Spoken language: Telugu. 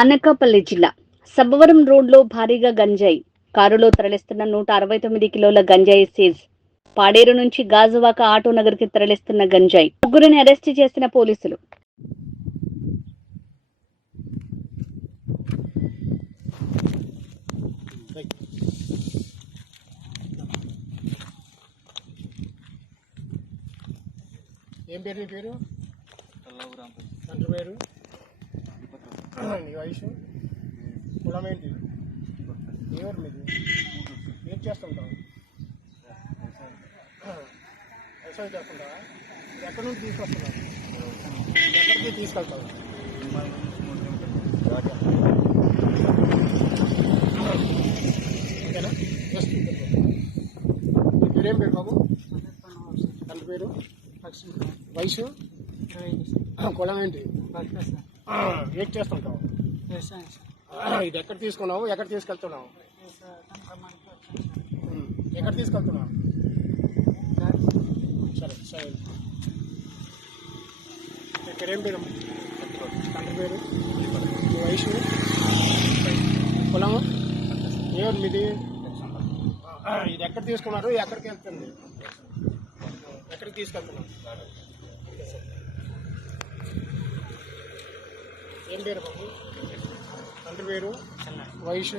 అనకాపల్లి జిల్లా సబ్బవరం రోడ్లో భారీగా గంజాయి కారులో తరలిస్తున్న 169 కిలోల గంజాయి సీజ్. పాడేరు నుంచి గాజువాక ఆటో నగర్కి తరలిస్తున్న గంజాయి. ముగ్గురిని అరెస్టు చేసిన పోలీసులు. ఏం పేరు నీ పేరు? తండ్రి పేరు, నీ వయసు, కులం ఏంటి, ఎవరు మీది, ఏం చేస్తుంటావు? వ్యవసాయం చేస్తుంటావా? ఎక్కడి నుంచి తీసుకొస్తున్నావు? ఎక్కడికి తీసుకెళ్తావు? ఓకేనా? జస్ట్ నీ పేరేం పేరు బాబు? తండ్రి పేరు, వయసు, కులం ఏంటి, ఏం చేస్తుంటావు? ఇది ఎక్కడ తీసుకున్నావు, ఎక్కడ తీసుకెళ్తున్నావు? ఎక్కడ తీసుకెళ్తున్నావు? సరే సరే. ఇక్కడేం పేరు? తండ్రి పేరు, మీ వయసు, కులము, ఎవరు మీది? ఇది ఎక్కడ తీసుకున్నారు, ఎక్కడికి వెళ్తుంది, ఎక్కడికి తీసుకెళ్తున్నావు? ఏం పేరు బాబు? తండ్రి పేరు, వయసు.